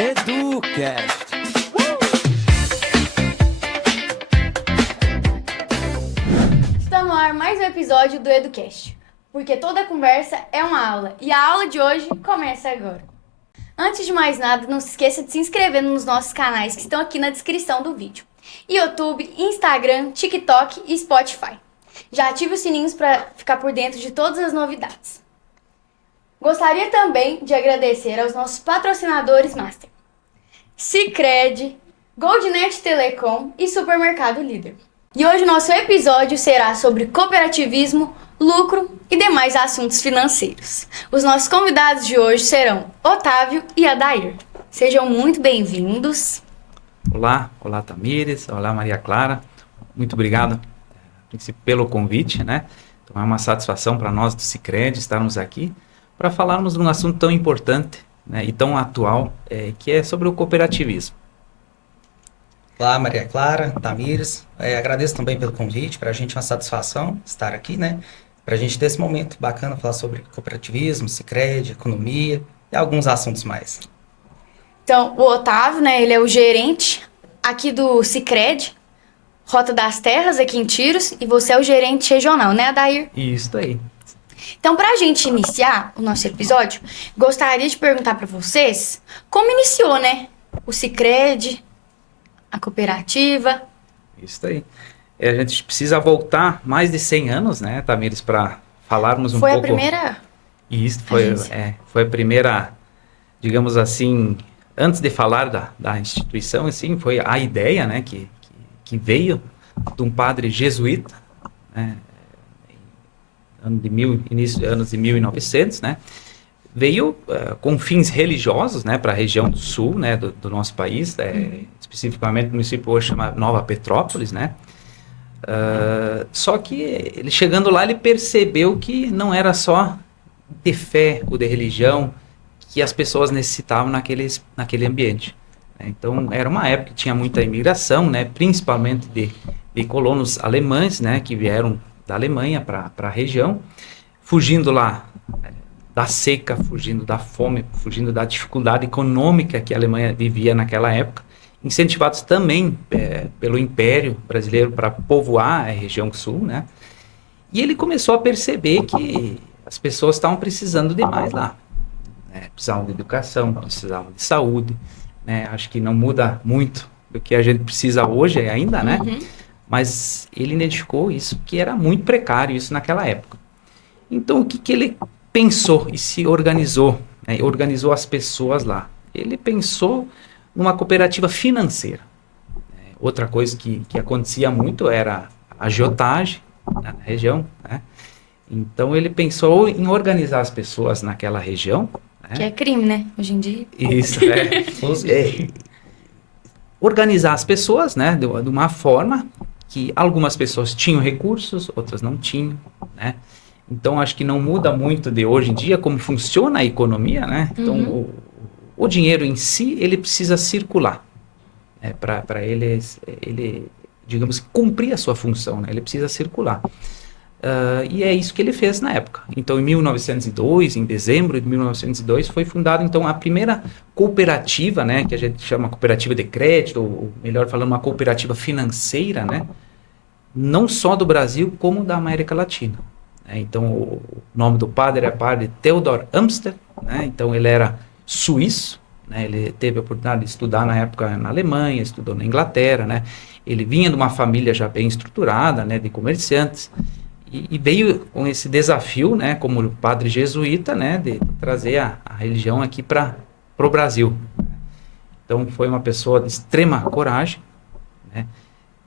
EduCast. Está no ar mais um episódio do EduCast, porque toda conversa é uma aula e a aula de hoje começa agora. Antes de mais nada, não se esqueça de se inscrever nos nossos canais que estão aqui na descrição do vídeo: YouTube, Instagram, TikTok e Spotify. Já ative os sininhos para ficar por dentro de todas as novidades. Gostaria também de agradecer aos nossos patrocinadores Master: Sicredi, Goldnet Telecom e Supermercado Líder. E hoje nosso episódio será sobre cooperativismo, lucro e demais assuntos financeiros. Os nossos convidados de hoje serão Otávio e Adair. Sejam muito bem-vindos. Olá Tamires, olá Maria Clara, muito obrigado pelo convite, né? Então é uma satisfação para nós do Sicredi estarmos aqui para falarmos de um assunto tão importante, né, e tão atual, que é sobre o cooperativismo. Olá Maria Clara, Tamires, agradeço também pelo convite, para a gente é uma satisfação estar aqui, né? Para a gente ter esse momento bacana, falar sobre cooperativismo, Sicredi, economia e alguns assuntos mais. Então, o Otávio, né, ele é o gerente aqui do Sicredi, Rota das Terras, aqui em Tiros, e você é o gerente regional, né, Adair? Isso aí. Então, para a gente iniciar o nosso episódio, gostaria de perguntar para vocês como iniciou, né, o Sicredi, a cooperativa. Isso aí. A gente precisa voltar mais de 100 anos, né, Tamires, para falarmos um pouco... Foi a primeira... Isso, agência. foi a primeira, digamos assim, antes de falar da instituição, assim, foi a ideia, né, que veio de um padre jesuíta, né, início de anos de 1900, né, veio com fins religiosos, né, para a região do sul, né, do nosso país, especificamente no município hoje chamado Nova Petrópolis, né. Só que ele chegando lá, ele percebeu que não era só de fé ou de religião que as pessoas necessitavam naquele ambiente. Então era uma época que tinha muita imigração, né, principalmente de colonos alemães, né, que vieram da Alemanha para a região, fugindo lá da seca, fugindo da fome, fugindo da dificuldade econômica que a Alemanha vivia naquela época, incentivados também pelo Império Brasileiro para povoar a região sul, né? E ele começou a perceber que as pessoas estavam precisando de mais lá, né? Precisavam de educação, precisavam de saúde, né? Acho que não muda muito do que a gente precisa hoje ainda, né? Mas ele identificou isso, que era muito precário isso naquela época. Então, o que ele pensou e se organizou, né? Organizou as pessoas lá. Ele pensou numa cooperativa financeira. Outra coisa que acontecia muito era a agiotagem na região, né? Então, ele pensou em organizar as pessoas naquela região. Né? Que é crime, né, hoje em dia. Isso, organizar as pessoas, né, de uma forma que algumas pessoas tinham recursos, outras não tinham, né? Então, acho que não muda muito de hoje em dia como funciona a economia, né? Então, o dinheiro em si, ele precisa circular, né? Para ele, digamos, cumprir a sua função, né? Ele precisa circular. E é isso que ele fez na época. Então, em 1902, em dezembro de 1902, foi fundada, então, a primeira cooperativa, né, que a gente chama cooperativa de crédito, ou melhor falando, uma cooperativa financeira, né, não só do Brasil, como da América Latina. Então, o nome do padre era padre Theodor Amster, né, então ele era suíço, né, ele teve a oportunidade de estudar na época na Alemanha, estudou na Inglaterra, né, ele vinha de uma família já bem estruturada, né, de comerciantes, e veio com esse desafio, né, como padre jesuíta, né, de trazer a religião aqui para o Brasil. Então, foi uma pessoa de extrema coragem, né,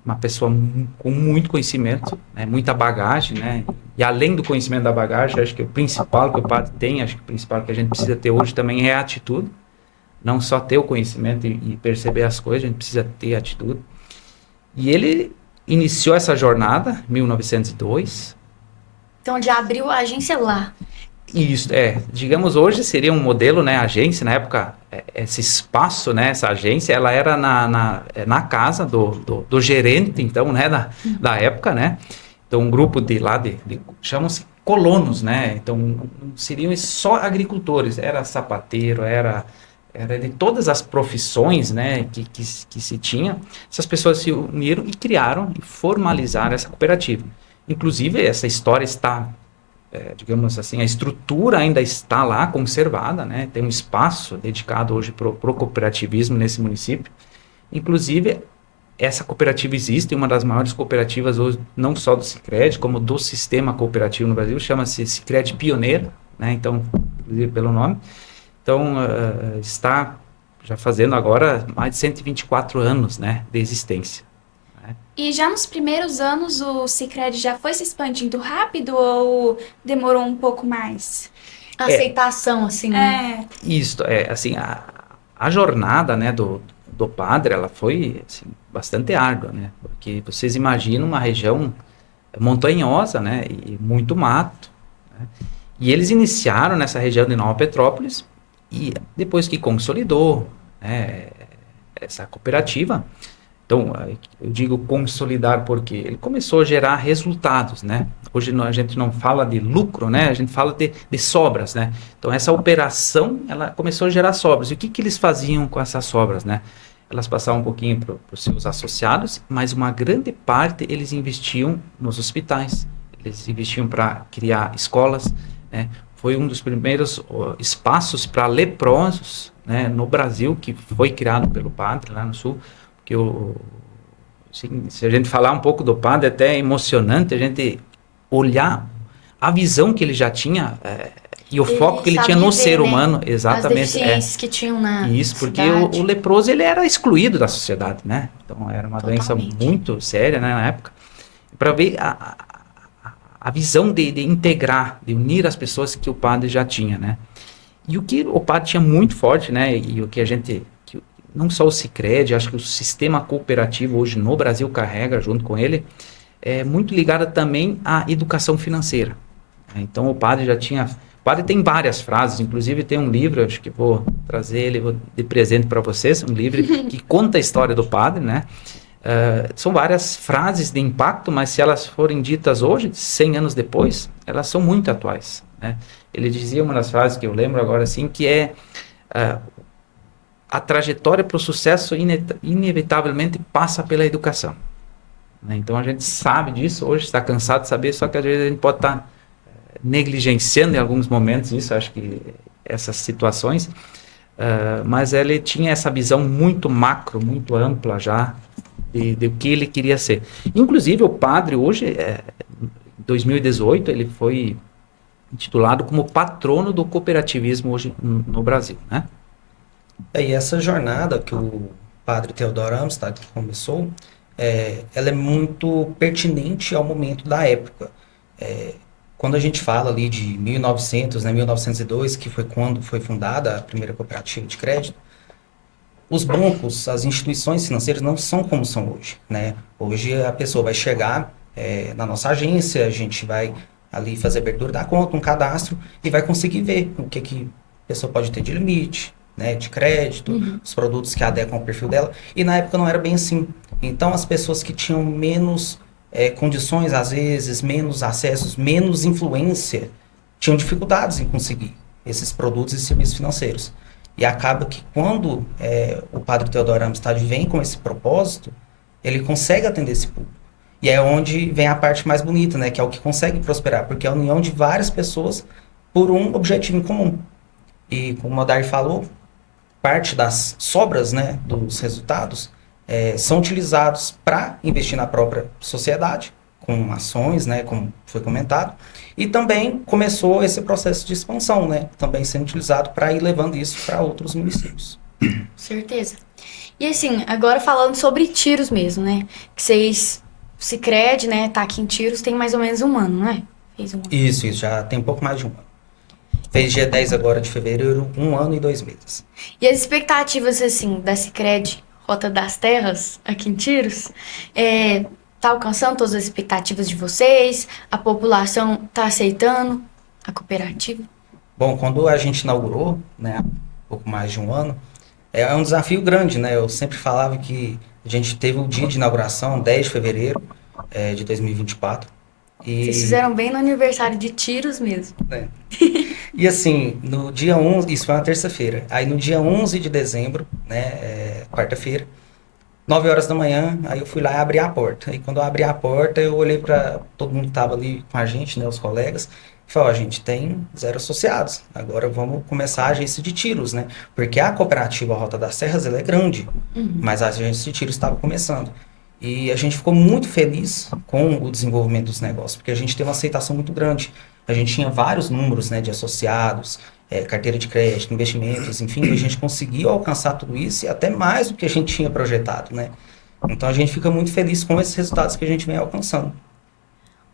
uma pessoa com muito conhecimento, né, muita bagagem, né, e além do conhecimento da bagagem, acho que o principal que o padre tem, acho que o principal que a gente precisa ter hoje também é a atitude, não só ter o conhecimento e perceber as coisas, a gente precisa ter atitude. E ele iniciou essa jornada em 1902. Então, já abriu a agência lá. Isso, digamos, hoje seria um modelo, né, agência, na época, esse espaço, né, essa agência, ela era na casa do gerente, então, né, da época, né, então um grupo chamam-se colonos, né, então não seriam só agricultores, era sapateiro, era era de todas as profissões, né, que se tinha. Essas pessoas se uniram e criaram e formalizaram essa cooperativa. Inclusive, essa história está, digamos assim, a estrutura ainda está lá conservada, né? Tem um espaço dedicado hoje para o cooperativismo nesse município. Inclusive, essa cooperativa existe, uma das maiores cooperativas hoje, não só do Sicredi, como do sistema cooperativo no Brasil, chama-se Sicredi Pioneiro, né? Então, inclusive pelo nome. Então, está já fazendo agora mais de 124 anos, né, de existência. Né? E já nos primeiros anos o Sicredi já foi se expandindo rápido ou demorou um pouco mais? Aceitação, assim, né? Isso, assim, a jornada, né, do padre, ela foi, assim, bastante árdua, né, porque vocês imaginam uma região montanhosa, né, e muito mato, né? E eles iniciaram nessa região de Nova Petrópolis e depois que consolidou, né, essa cooperativa, então eu digo consolidar porque ele começou a gerar resultados, né? Hoje a gente não fala de lucro, né? A gente fala de sobras, né? Então essa operação, ela começou a gerar sobras. E o que eles faziam com essas sobras, né? Elas passavam um pouquinho para os seus associados, mas uma grande parte eles investiam nos hospitais, eles investiam para criar escolas, né? Foi um dos primeiros espaços para leprosos, né, no Brasil, que foi criado pelo padre lá no sul, porque assim, se a gente falar um pouco do padre, é até emocionante a gente olhar a visão que ele já tinha e o foco que ele tinha no ser humano, exatamente. As deficiências que tinham na Isso, porque cidade. o leproso ele era excluído da sociedade, né? Então era uma doença Totalmente. muito séria, né, na época. Para ver a visão de integrar, de unir as pessoas que o padre já tinha, né? E o que o padre tinha muito forte, né? E o que a gente, não só o Sicredi, acho que o sistema cooperativo hoje no Brasil carrega junto com ele, é muito ligado também à educação financeira. Né? Então o padre já tinha, o padre tem várias frases, inclusive tem um livro, acho que vou trazer ele de presente para vocês, um livro que conta a história do padre, né? São várias frases de impacto, mas se elas forem ditas hoje, 100 anos depois, elas são muito atuais, né? Ele dizia uma das frases que eu lembro agora assim, que é a trajetória para o sucesso inevitavelmente passa pela educação. Né? Então a gente sabe disso, hoje está cansado de saber, só que às vezes a gente pode estar negligenciando em alguns momentos isso, acho que essas situações, mas ele tinha essa visão muito macro, muito ampla já, de o que ele queria ser. Inclusive, o padre hoje, em 2018, ele foi intitulado como patrono do cooperativismo hoje no Brasil, né? E essa jornada que o padre Theodor Amstad começou, ela é muito pertinente ao momento da época. Quando a gente fala ali de 1900, né, 1902, que foi quando foi fundada a primeira cooperativa de crédito, os bancos, as instituições financeiras não são como são hoje, né? Hoje a pessoa vai chegar na nossa agência, a gente vai ali fazer a abertura da conta, um cadastro, e vai conseguir ver o que a pessoa pode ter de limite, né, de crédito, os produtos que adequam ao perfil dela. E na época não era bem assim. Então as pessoas que tinham menos condições, às vezes, menos acessos, menos influência, tinham dificuldades em conseguir esses produtos e serviços financeiros. E acaba que quando o padre Theodor Amstad vem com esse propósito, ele consegue atender esse público. E é onde vem a parte mais bonita, né? Que é o que consegue prosperar, porque é a união de várias pessoas por um objetivo em comum. E como o Adar falou, parte das sobras, né, dos resultados são utilizados para investir na própria sociedade, com ações, né, como foi comentado, e também começou esse processo de expansão, né, também sendo utilizado para ir levando isso para outros municípios. Certeza. E assim, agora falando sobre Tiros mesmo, né? Que vocês, o Sicredi, né, tá aqui em Tiros tem mais ou menos um ano, né? Fez um ano. Isso, já tem um pouco mais de um ano. Fez dia 10 agora de fevereiro, 1 ano e 2 meses. E as expectativas, assim, da Sicredi, Rota das Terras, aqui em Tiros, tá alcançando todas as expectativas de vocês? A população tá aceitando a cooperativa? Bom, quando a gente inaugurou, né, há um pouco mais de um ano, é um desafio grande, né? Eu sempre falava que a gente teve o dia de inauguração, 10 de fevereiro de 2024. E, Vocês fizeram bem no aniversário de Tiros mesmo. E assim, no dia 11, isso foi uma terça-feira. Aí no dia 11 de dezembro, né, quarta-feira, 9 horas da manhã, aí eu fui lá e abri a porta. Aí quando eu abri a porta, eu olhei para todo mundo que estava ali com a gente, né, os colegas, e falei, ó, a gente tem 0 associados. Agora vamos começar a agência de tiros, né? Porque a cooperativa Rota das Serras, ela é grande, mas a agência de tiros estava começando. E a gente ficou muito feliz com o desenvolvimento dos negócios, porque a gente teve uma aceitação muito grande. A gente tinha vários números, né, de associados, carteira de crédito, investimentos, enfim, a gente conseguiu alcançar tudo isso e até mais do que a gente tinha projetado, né? Então a gente fica muito feliz com esses resultados que a gente vem alcançando.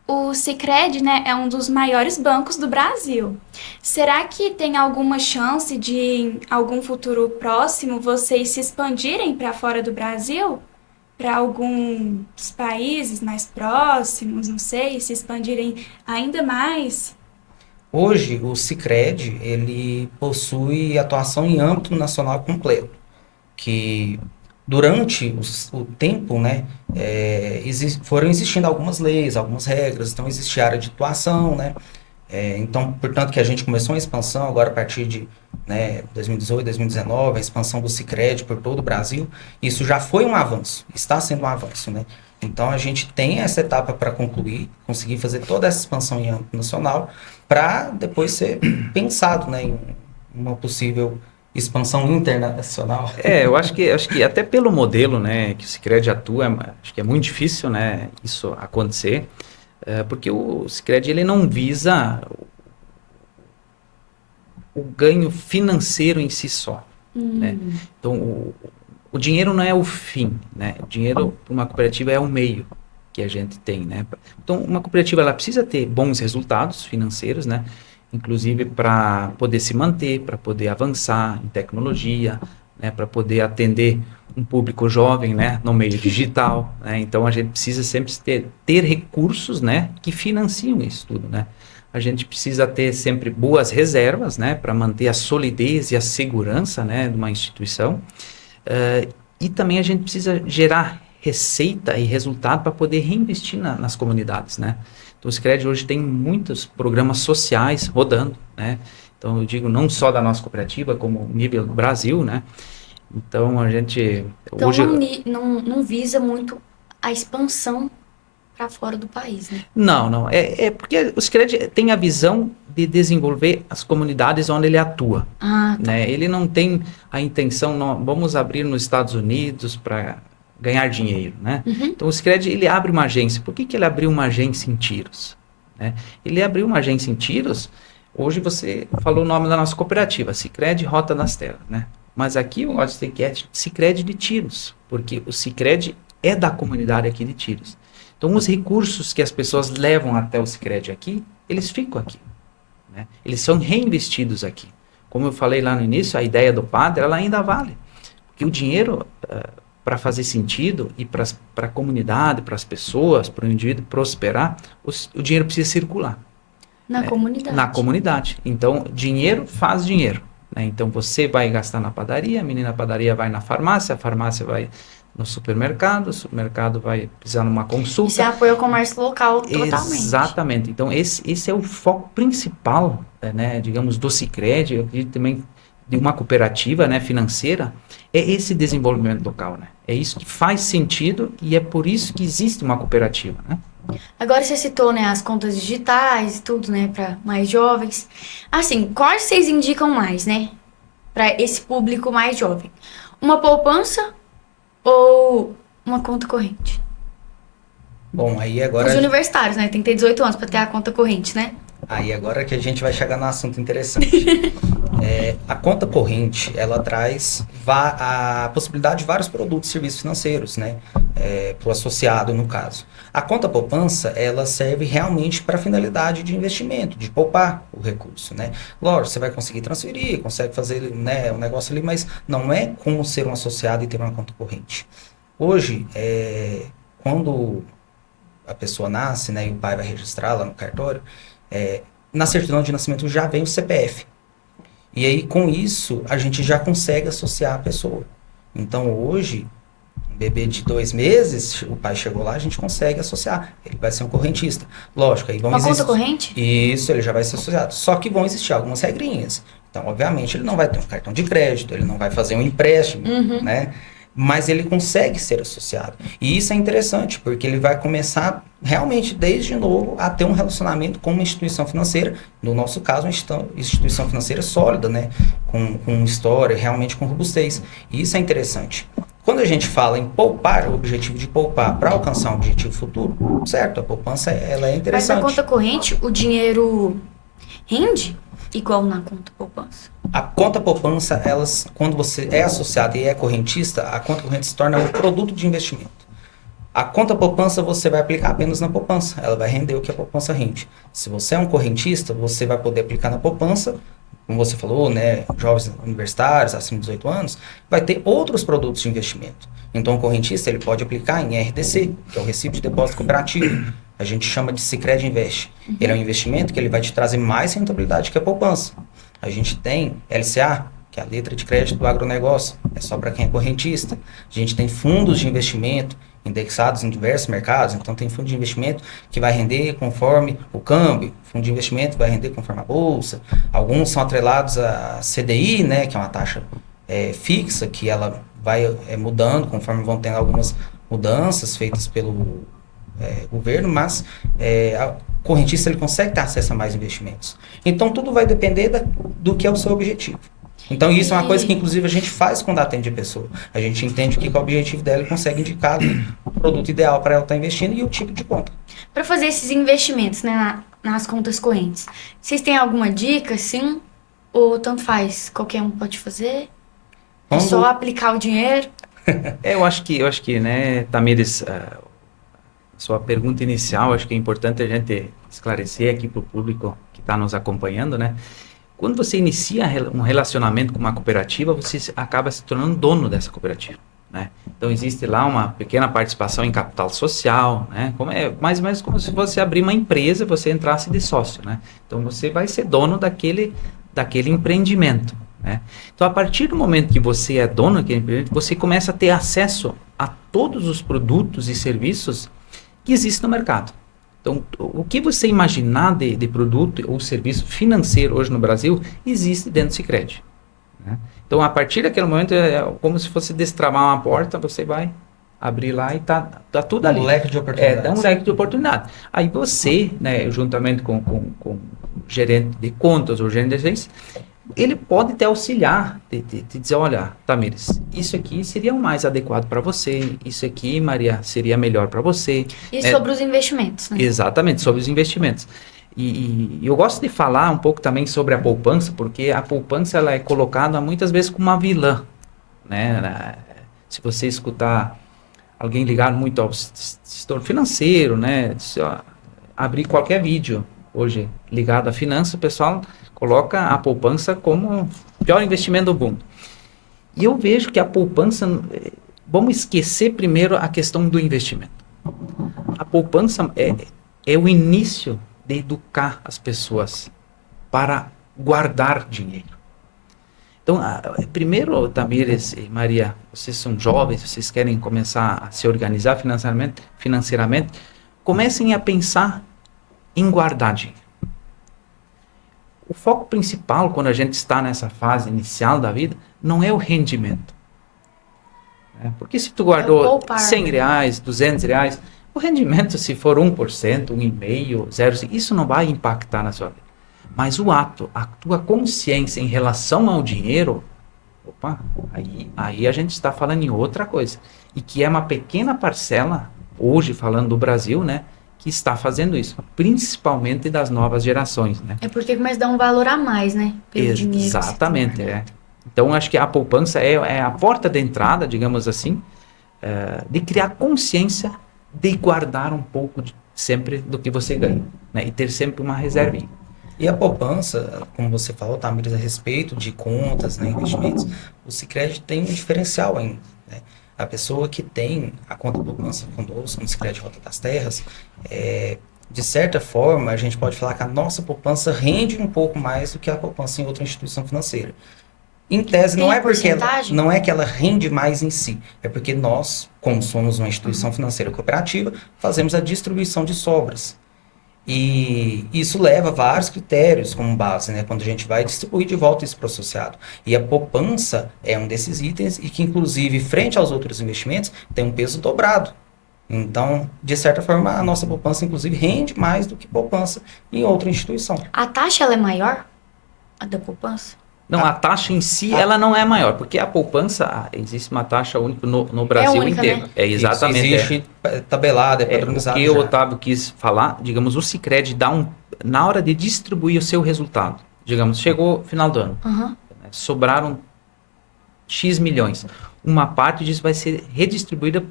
O Sicredi, né, é um dos maiores bancos do Brasil. Será que tem alguma chance de, em algum futuro próximo, vocês se expandirem para fora do Brasil? Para alguns países mais próximos, não sei, se expandirem ainda mais? Hoje, o Sicredi, ele possui atuação em âmbito nacional completo, que durante o tempo, né, foram existindo algumas leis, algumas regras, então existe área de atuação, né, então, portanto, que a gente começou uma expansão agora a partir de, né, 2018, 2019, a expansão do Sicredi por todo o Brasil, isso já foi um avanço, está sendo um avanço, né? Então, a gente tem essa etapa para concluir, conseguir fazer toda essa expansão em âmbito nacional, para depois ser pensado, né, em uma possível expansão internacional. Eu acho que até pelo modelo, né, que o Sicredi atua, acho que é muito difícil, né, isso acontecer, porque o Sicredi ele não visa o ganho financeiro em si só, né? Então, o dinheiro não é o fim, né? O dinheiro para uma cooperativa é o meio que a gente tem, né? Então, uma cooperativa ela precisa ter bons resultados financeiros, né? Inclusive para poder se manter, para poder avançar em tecnologia, né? Para poder atender um público jovem, né? No meio digital, né? Então, a gente precisa sempre ter recursos, né? Que financiam isso tudo, né? A gente precisa ter sempre boas reservas, né? Para manter a solidez e a segurança, né? De uma instituição. E também a gente precisa gerar receita e resultado para poder reinvestir nas comunidades, né? Então, o Sicredi hoje tem muitos programas sociais rodando, né? Então, eu digo não só da nossa cooperativa, como nível Brasil, né? Então, a gente... Então hoje, não visa muito a expansão para fora do país, né? não. É porque o Sicredi tem a visão de desenvolver as comunidades onde ele atua. Ah, tá. Né? Ele não tem a intenção, não, vamos abrir nos Estados Unidos para ganhar dinheiro, né? Então, o Sicredi, ele abre uma agência. Por que ele abriu uma agência em Tiros? Né? Ele abriu uma agência em Tiros, hoje você falou o nome da nossa cooperativa, Sicredi Rota das Terras, né? Mas aqui eu gosto de dizer que é Sicredi de Tiros, porque o Sicredi é da comunidade aqui de Tiros. Então, os recursos que as pessoas levam até o Sicredi aqui, eles ficam aqui, né? Eles são reinvestidos aqui. Como eu falei lá no início, a ideia do padre, ela ainda vale. Porque o dinheiro, para fazer sentido, e para a comunidade, para as pessoas, para o indivíduo prosperar, o dinheiro precisa circular. Na comunidade. Na comunidade. Então, dinheiro faz dinheiro. Né? Então, você vai gastar na padaria, a menina da padaria vai na farmácia, a farmácia vai no supermercado, o supermercado vai precisar numa consulta. E você apoia o comércio local totalmente. Exatamente. Então, esse é o foco principal, né, digamos, do Sicredi, eu acredito também de uma cooperativa, né, financeira, é esse desenvolvimento local, né? É isso que faz sentido e é por isso que existe uma cooperativa, né? Agora você citou, né, as contas digitais e tudo, né, para mais jovens. Assim, quais vocês indicam mais, né, para esse público mais jovem? Uma poupança ou uma conta corrente? Bom, aí agora... Os universitários, né, tem que ter 18 anos para ter a conta corrente, né? Aí agora que a gente vai chegar num assunto interessante. A conta corrente, ela traz a possibilidade de vários produtos e serviços financeiros, né? Para o associado, no caso. A conta poupança, ela serve realmente para finalidade de investimento, de poupar o recurso, né? Lógico, você vai conseguir transferir, consegue fazer, né, um negócio ali, mas não é como ser um associado e ter uma conta corrente. Hoje, quando a pessoa nasce, né, e o pai vai registrar lá no cartório, na certidão de nascimento já vem o CPF. E aí, com isso, a gente já consegue associar a pessoa. Então, hoje, bebê de 2 meses, o pai chegou lá, a gente consegue associar. Ele vai ser um correntista. Lógico, aí vão Uma conta existir... corrente? Isso, ele já vai ser associado. Só que vão existir algumas regrinhas. Então, obviamente, ele não vai ter um cartão de crédito, ele não vai fazer um empréstimo, né? Mas ele consegue ser associado. E isso é interessante, porque ele vai começar realmente, desde novo, a ter um relacionamento com uma instituição financeira, no nosso caso, uma instituição financeira sólida, né? Com história, realmente com robustez. E isso é interessante. Quando a gente fala em poupar, o objetivo de poupar para alcançar um objetivo futuro, certo, a poupança ela é Mas interessante. na conta corrente, o dinheiro rende igual na conta poupança? A conta poupança, quando você é associado e é correntista, a conta corrente se torna um produto de investimento. A conta poupança você vai aplicar apenas na poupança, ela vai render o que a poupança rende. Se você é um correntista, você vai poder aplicar na poupança, como você falou, né, jovens universitários acima de 18 anos, vai ter outros produtos de investimento. Então o correntista ele pode aplicar em RDC, que é o Recibo de Depósito Cooperativo. A gente chama de Sicredi Invest. Ele é um investimento que ele vai te trazer mais rentabilidade que a poupança. A gente tem LCA, que é a letra de crédito do agronegócio, é só para quem é correntista. A gente tem fundos de investimento indexados em diversos mercados, então tem fundo de investimento que vai render conforme o câmbio, fundo de investimento vai render conforme a bolsa. Alguns são atrelados a CDI, né, que é uma taxa fixa, que ela vai mudando conforme vão tendo algumas mudanças feitas pelo governo, mas a correntista ele consegue ter acesso a mais investimentos. Então tudo vai depender do que é o seu objetivo. Então isso é uma coisa que inclusive a gente faz quando atende a pessoa. A gente entende o que é o objetivo dela e consegue indicar ali o produto ideal para ela estar investindo e o tipo de conta. Para fazer esses investimentos, né, nas contas correntes, vocês têm alguma dica, sim? Ou tanto faz? Qualquer um pode fazer? É só aplicar o dinheiro? Eu acho que, né, Tamires, sua pergunta inicial, acho que é importante a gente esclarecer aqui para o público que está nos acompanhando, né? Quando você inicia um relacionamento com uma cooperativa, você acaba se tornando dono dessa cooperativa, né? Então, existe lá uma pequena participação em capital social, né? Mais ou menos como se você abrir uma empresa, você entrasse de sócio, né? Então, você vai ser dono daquele empreendimento, né? Então, a partir do momento que você é dono daquele empreendimento, você começa a ter acesso a todos os produtos e serviços que existem no mercado. Então, o que você imaginar de produto ou serviço financeiro hoje no Brasil, existe dentro do Sicredi, né? Então, a partir daquele momento, é como se fosse destravar uma porta, você vai abrir lá e tá tudo ali. Um leque de oportunidades. Dá um leque de oportunidades. Aí você, né, juntamente com o gerente de contas ou gerente de agência, ele pode te auxiliar, te dizer, olha, Tamires, isso aqui seria o mais adequado para você, isso aqui, Maria, seria melhor para você. E sobre os investimentos, né? Exatamente, sobre os investimentos. E eu gosto de falar um pouco também sobre a poupança, porque a poupança ela é colocada muitas vezes como uma vilã, né? Se você escutar alguém ligado muito ao setor financeiro, né? Abrir qualquer vídeo hoje ligado à finança, o pessoal coloca a poupança como o pior investimento do mundo. E eu vejo que a poupança... Vamos esquecer primeiro a questão do investimento. A poupança é o início de educar as pessoas para guardar dinheiro. Então, primeiro, Tamires e Maria, vocês são jovens, vocês querem começar a se organizar financeiramente, comecem a pensar em guardar dinheiro. O foco principal, quando a gente está nessa fase inicial da vida, não é o rendimento. Porque se tu guardou R$100, R$200, o rendimento, se for 1%, 1,5%, 0,5%, isso não vai impactar na sua vida. Mas o ato, a tua consciência em relação ao dinheiro, aí a gente está falando em outra coisa. E que é uma pequena parcela, hoje falando do Brasil, né? Que está fazendo isso, principalmente das novas gerações, né? É porque começa a dar um valor a mais, né? Pelo dinheiro. Exatamente, Então, acho que a poupança é a porta de entrada, digamos assim, de criar consciência de guardar um pouco sempre do que você ganha, né? E ter sempre uma reservinha. E a poupança, como você falou, Tamires, a respeito de contas, né, investimentos, o Sicredi tem um diferencial ainda, né? A pessoa que tem a conta poupança conosco, no Sicredi Rota das Terras, de certa forma, a gente pode falar que a nossa poupança rende um pouco mais do que a poupança em outra instituição financeira. Em tese, Tem não a é porque porcentagem? não é que ela rende mais em si, é porque nós, como somos uma instituição financeira cooperativa, fazemos a distribuição de sobras. E isso leva vários critérios como base, né? Quando a gente vai distribuir de volta isso para o associado. E a poupança é um desses itens e que, inclusive, frente aos outros investimentos, tem um peso dobrado. Então, de certa forma, a nossa poupança, inclusive, rende mais do que poupança em outra instituição. A taxa ela é maior? A da poupança? Não, a taxa em si, ela não é maior, porque a poupança, existe uma taxa única no Brasil única, inteiro. né? É exatamente. Isso existe tabelada, é O padronizado que o já. Otávio quis falar, digamos, o Sicredi dá na hora de distribuir o seu resultado, digamos, chegou final do ano, Aham. né, sobraram X milhões. Uma parte disso vai ser redistribuída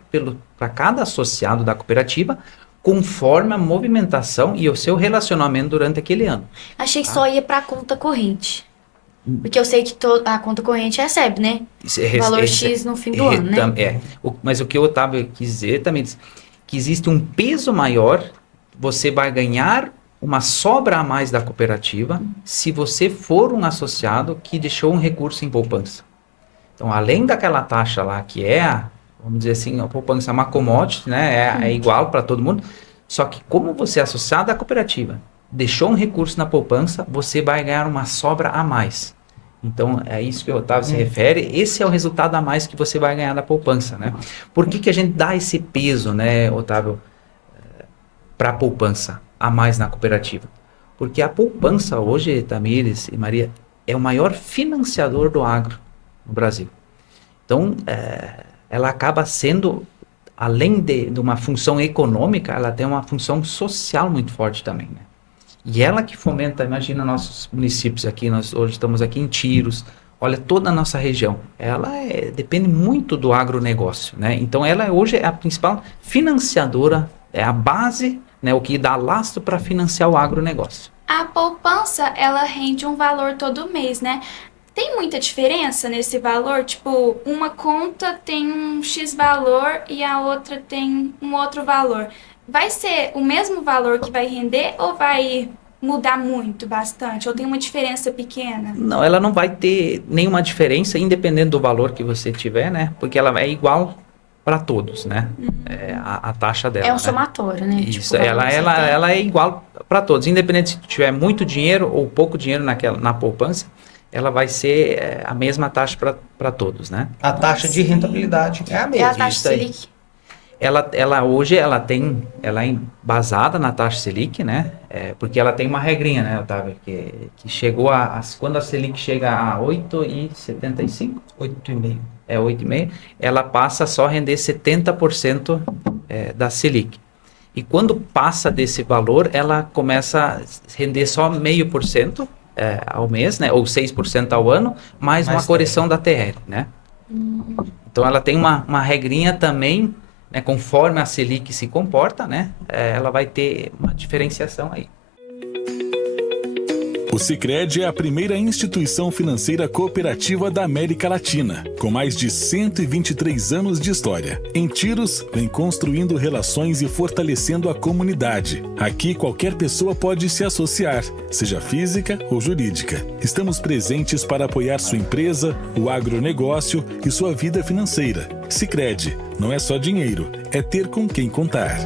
para cada associado da cooperativa, conforme a movimentação e o seu relacionamento durante aquele ano. Achei que só ia pra conta corrente. Porque eu sei que a conta corrente recebe, né? Valor X no fim do ano, né? Mas o que o Otávio quis dizer também que existe um peso maior, você vai ganhar uma sobra a mais da cooperativa se você for um associado que deixou um recurso em poupança. Então, além daquela taxa lá que vamos dizer assim, a poupança é uma commodity, né? É igual para todo mundo, só que como você é associado à cooperativa, deixou um recurso na poupança, você vai ganhar uma sobra a mais. Então, é isso que o Otávio se refere. Esse é o resultado a mais que você vai ganhar da poupança, né? Por que a gente dá esse peso, né, Otávio, para a poupança a mais na cooperativa? Porque a poupança hoje, Tamires e Maria, é o maior financiador do agro no Brasil. Então, ela acaba sendo, além de uma função econômica, ela tem uma função social muito forte também, né? E ela que fomenta, imagina nossos municípios aqui, nós hoje estamos aqui em Tiros, olha toda a nossa região, ela depende muito do agronegócio, né? Então ela hoje é a principal financiadora, é a base, né, o que dá lastro para financiar o agronegócio. A poupança, ela rende um valor todo mês, né? Tem muita diferença nesse valor? Tipo, uma conta tem um X valor e a outra tem um outro valor. Vai ser o mesmo valor que vai render ou vai mudar muito, bastante? Ou tem uma diferença pequena? Não, ela não vai ter nenhuma diferença, independente do valor que você tiver, né? Porque ela é igual para todos, né? A taxa dela. É um né? somatório, né? Isso, Tipo, o valor que você tem. ela é igual para todos, independente se tu tiver muito dinheiro ou pouco dinheiro na poupança, ela vai ser a mesma taxa para todos, né? A taxa de rentabilidade é a É a mesma. taxa isso aí. Selic. Ela hoje ela é embasada na taxa Selic, né? Porque ela tem uma regrinha, né, Otávio? Que chegou quando a Selic chega a 8,75, 8,5. 8,5, ela passa só a render 70% da Selic. E quando passa desse valor, ela começa a render só 0,5% ao mês, né? Ou 6% ao ano, mais uma correção da TR, né? Então ela tem uma regrinha também, né, conforme a Selic se comporta, né, ela vai ter uma diferenciação aí. O Sicredi é a primeira instituição financeira cooperativa da América Latina, com mais de 123 anos de história. Em Tiros, vem construindo relações e fortalecendo a comunidade. Aqui, qualquer pessoa pode se associar, seja física ou jurídica. Estamos presentes para apoiar sua empresa, o agronegócio e sua vida financeira. Sicredi, não é só dinheiro, é ter com quem contar.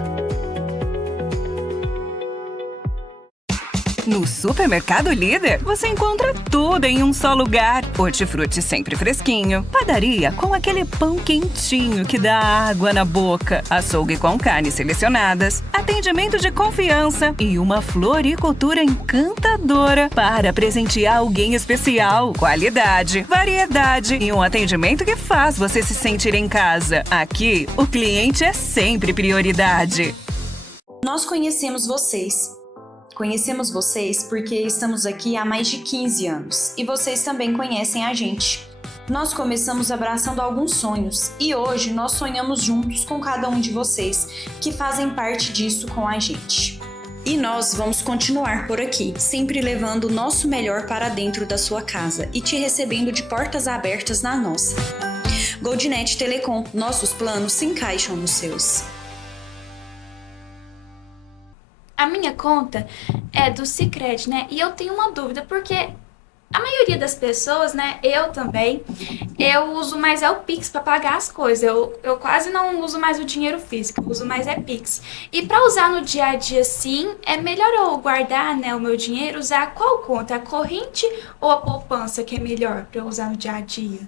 No Supermercado Líder, você encontra tudo em um só lugar. Hortifruti sempre fresquinho, padaria com aquele pão quentinho que dá água na boca, açougue com carnes selecionadas, atendimento de confiança e uma floricultura encantadora para presentear alguém especial. Qualidade, variedade e um atendimento que faz você se sentir em casa. Aqui, o cliente é sempre prioridade. Nós conhecemos vocês. Conhecemos vocês porque estamos aqui há mais de 15 anos e vocês também conhecem a gente. Nós começamos abraçando alguns sonhos e hoje nós sonhamos juntos com cada um de vocês que fazem parte disso com a gente. E nós vamos continuar por aqui, sempre levando o nosso melhor para dentro da sua casa e te recebendo de portas abertas na nossa. Goldnet Telecom, nossos planos se encaixam nos seus. A minha conta é do Sicredi, né? E eu tenho uma dúvida, porque A maioria das pessoas, né, eu também, eu uso mais é o Pix para pagar as coisas. Eu quase não uso mais o dinheiro físico, eu uso mais é Pix. E para usar no dia a dia, sim, é melhor eu guardar, né, o meu dinheiro, usar qual conta? A corrente ou a poupança que é melhor para eu usar no dia a dia?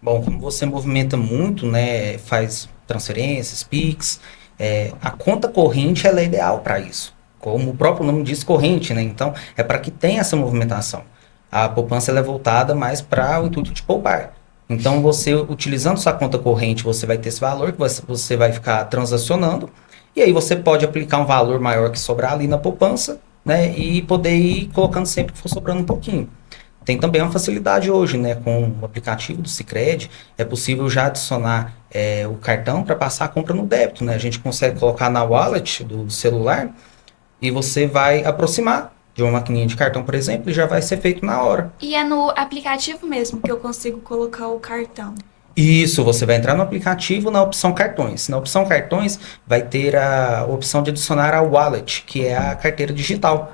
Bom, como você movimenta muito, né, faz transferências, Pix, a conta corrente ela é ideal para isso. Como o próprio nome diz, corrente, né? Então, é para que tenha essa movimentação. A poupança ela é voltada mais para o intuito de poupar. Então, você utilizando sua conta corrente, você vai ter esse valor que você vai ficar transacionando, e aí você pode aplicar um valor maior que sobrar ali na poupança, né? E poder ir colocando sempre que for sobrando um pouquinho. Tem também uma facilidade hoje, né? Com o aplicativo do Sicredi, é possível já adicionar o cartão para passar a compra no débito, né? A gente consegue colocar na wallet do celular e você vai aproximar de uma maquininha de cartão, por exemplo, e já vai ser feito na hora. E é no aplicativo mesmo que eu consigo colocar o cartão. Isso, você vai entrar no aplicativo na opção cartões. Na opção cartões vai ter a opção de adicionar a wallet, que é a carteira digital.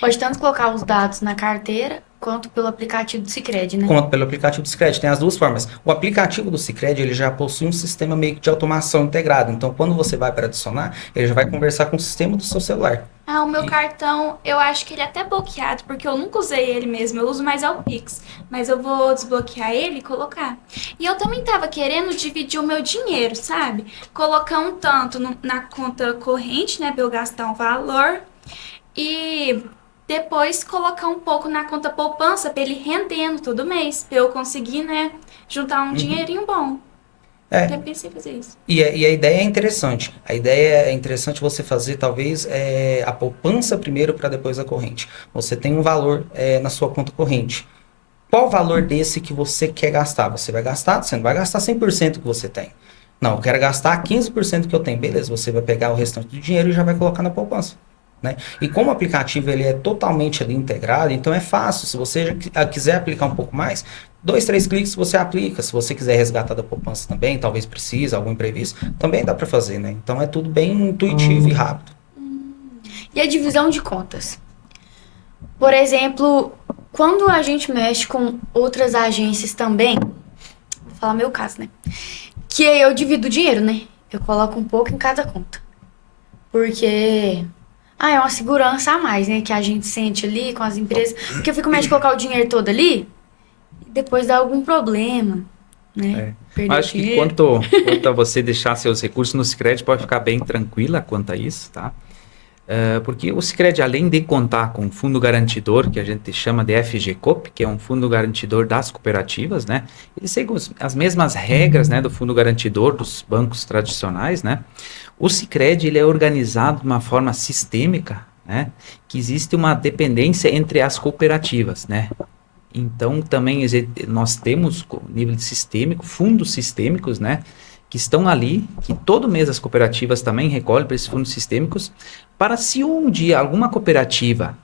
Pode tanto colocar os dados na carteira, quanto pelo aplicativo do Sicredi, né? Quanto pelo aplicativo do Sicredi. Tem as duas formas. O aplicativo do Sicredi, ele já possui um sistema meio que de automação integrado. Então, quando você vai para adicionar, ele já vai conversar com o sistema do seu celular. Ah, o meu cartão, eu acho que ele é até bloqueado, porque eu nunca usei ele mesmo, eu uso mais é o Pix. Mas eu vou desbloquear ele e colocar. E eu também tava querendo dividir o meu dinheiro, sabe? Colocar um tanto na conta corrente, né, pra eu gastar um valor. E depois colocar um pouco na conta poupança pra ele rendendo todo mês, pra eu conseguir, né, juntar um dinheirinho bom. Eu pensei em fazer isso. E a ideia é interessante. A ideia é interessante você fazer, talvez, a poupança primeiro para depois a corrente. Você tem um valor na sua conta corrente. Qual o valor desse que você quer gastar? Você vai gastar? Você não vai gastar 100% que você tem. Não, eu quero gastar 15% que eu tenho. Beleza, você vai pegar o restante do dinheiro e já vai colocar na poupança. Né? E como o aplicativo ele é totalmente ali integrado, então é fácil. Se você já quiser aplicar um pouco mais, 2, 3 cliques você aplica. Se você quiser resgatar da poupança também, talvez precise, algum imprevisto, também dá para fazer, né? Então é tudo bem intuitivo e rápido. E a divisão de contas? Por exemplo, quando a gente mexe com outras agências também, vou falar meu caso, né? Que eu divido o dinheiro, né? Eu coloco um pouco em cada conta. Porque é uma segurança a mais, né? Que a gente sente ali com as empresas. Porque eu fico medo de colocar o dinheiro todo ali e depois dar algum problema, né? Perder Acho que dinheiro. quanto a você deixar seus recursos no Sicredi, pode ficar bem tranquila quanto a isso, tá? Porque o Sicredi, além de contar com um fundo garantidor, que a gente chama de FGCOP, que é um fundo garantidor das cooperativas, né? Ele segue as mesmas regras, né, do fundo garantidor dos bancos tradicionais, né? O Sicredi, ele é organizado de uma forma sistêmica, né? Que existe uma dependência entre as cooperativas, né? Então, também nós temos, nível sistêmico, fundos sistêmicos, né? Que estão ali, que todo mês as cooperativas também recolhem para esses fundos sistêmicos, para se um dia alguma cooperativa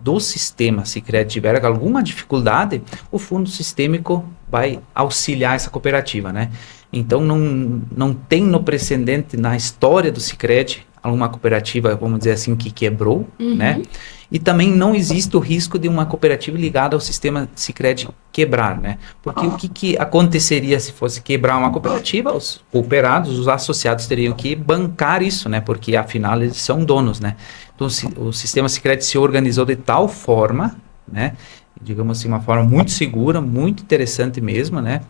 do sistema Sicredi tiver alguma dificuldade, o fundo sistêmico vai auxiliar essa cooperativa, né? Então, não tem no precedente, na história do Sicredi, alguma cooperativa, vamos dizer assim, que quebrou, né? E também não existe o risco de uma cooperativa ligada ao sistema Sicredi quebrar, né? Porque o que aconteceria se fosse quebrar uma cooperativa? Os cooperados, os associados teriam que bancar isso, né? Porque afinal eles são donos, né? Então o sistema Sicredi se organizou de tal forma, né? Digamos assim, uma forma muito segura, muito interessante mesmo, né?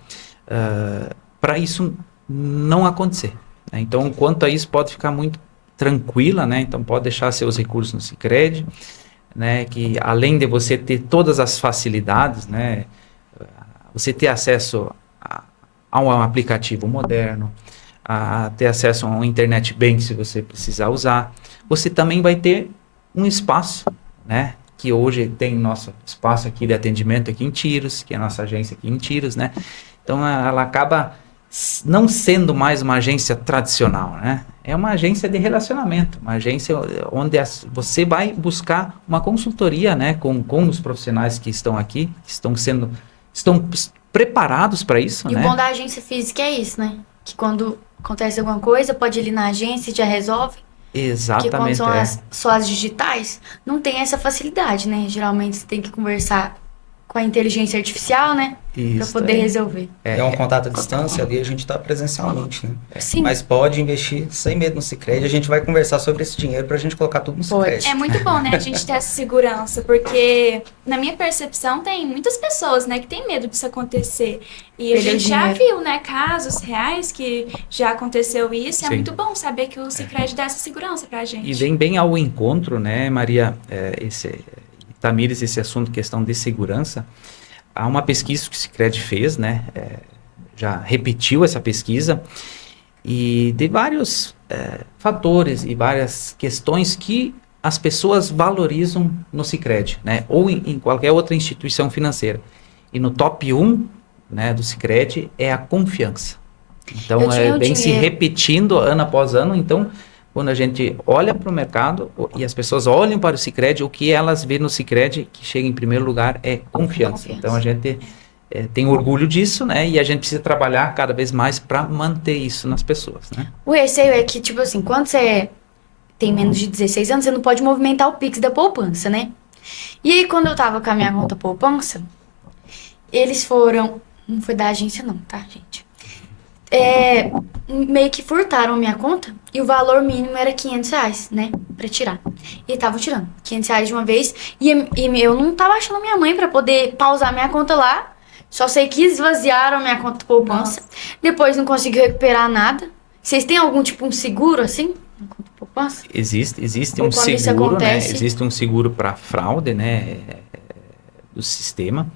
Para isso não acontecer, né? Então, quanto a isso, pode ficar muito tranquila, né? Então, pode deixar seus recursos no Sicredi, né? Que além de você ter todas as facilidades, né? Você ter acesso a um aplicativo moderno, a ter acesso a um internet bank se você precisar usar, você também vai ter um espaço, né? Que hoje tem nosso espaço aqui de atendimento aqui em Tiros, que é a nossa agência aqui em Tiros, né? Então, ela acaba não sendo mais uma agência tradicional, né? É uma agência de relacionamento, uma agência onde você vai buscar uma consultoria, né? Com os profissionais que estão aqui, que estão preparados para isso, E né? o bom da agência física é isso, né? Que quando acontece alguma coisa, pode ir ali na agência e já resolve. Porque quando Exatamente, são só as digitais, não tem essa facilidade, né? Geralmente você tem que conversar com a inteligência artificial, né? Isso, Pra poder resolver. É um contato à distância, ali a gente está presencialmente, né? Sim. Mas pode investir sem medo no Sicredi. A gente vai conversar sobre esse dinheiro para a gente colocar tudo no Sicredi. É muito bom, né, a gente ter essa segurança, porque na minha percepção tem muitas pessoas, né, que tem medo disso acontecer. E a Perder gente já dinheiro. viu, né, casos reais que já aconteceu isso. É Sim. muito bom saber que o Sicredi dá essa segurança pra gente. E vem bem ao encontro, né, Maria, Tamires, esse assunto, questão de segurança. Há uma pesquisa que o Sicredi fez, né, já repetiu essa pesquisa, e de vários fatores e várias questões que as pessoas valorizam no Sicredi, né, ou em qualquer outra instituição financeira. E no top 1, né, do Sicredi é a confiança. Então, vem se repetindo ano após ano. Então, quando a gente olha para o mercado e as pessoas olham para o Sicredi, o que elas vêem no Sicredi que chega em primeiro lugar é confiança. Então, a gente tem orgulho disso, né? E a gente precisa trabalhar cada vez mais para manter isso nas pessoas, né? O receio é que, tipo assim, quando você tem menos de 16 anos, você não pode movimentar o Pix da poupança, né? E aí, quando eu tava com a minha conta poupança, eles foram... Não foi da agência não, tá, gente? Meio que furtaram a minha conta e o valor mínimo era R$500, né? Pra tirar. E estavam tirando R$500 de uma vez. E eu não tava achando minha mãe pra poder pausar minha conta lá. Só sei que esvaziaram a minha conta de poupança. Depois não consegui recuperar nada. Vocês têm algum tipo um seguro assim? Na conta de poupança? Existe Ou um quando isso seguro, né? acontece? Existe um seguro para fraude, né? Do sistema.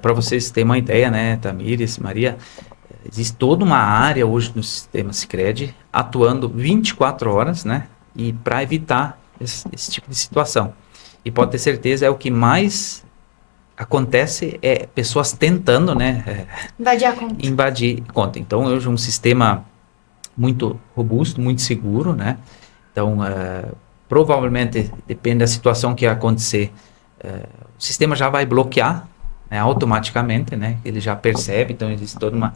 Para vocês terem uma ideia, né, Tamires, Maria, existe toda uma área hoje no sistema Sicredi atuando 24 horas, né? E para evitar esse tipo de situação. E pode ter certeza, é o que mais acontece, é pessoas tentando, né? Invadir a conta. Invadir conta. Então, hoje é um sistema muito robusto, muito seguro, né? Então, provavelmente, depende da situação que acontecer, o sistema já vai bloquear, né, automaticamente, né? Ele já percebe, então existe toda